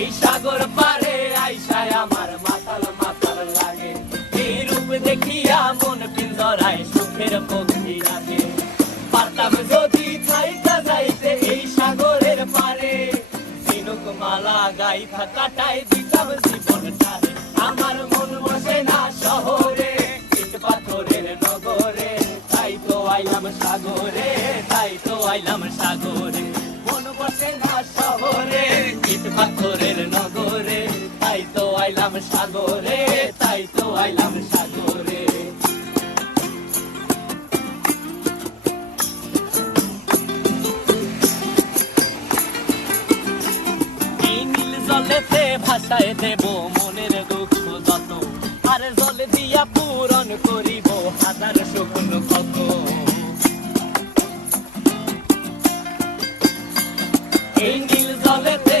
এই সাগর পারে আইসায় আমার মাতাল মাতাল লাগে, এই রূপ দেখিয়া মন পিঞ্জরায় সুখের পক্ষী রাখে। পারতাম যদি থাইকা যাইতে এই সাগরের পারে, ঝিনুক মালা গাইথা কাটাই দিতাম জীবনটারে। আমার মন বসে না শহরে, ইট পাথরের নগরে, তাই তো আইলাম সাগরে, তাই তো আইলাম সাগরে। মন বসে না শহরে, ইট পাথরের নগরে, তাই তো আইলাম সাগরে, তাই তো আইলাম সাগরে। এই নীল জলেতে ভাসায় দেব মনের দুঃখ যত, আর জলে দিয়া পূরণ করিব হাজার স্বপ্ন কত। এই নীল জলেতে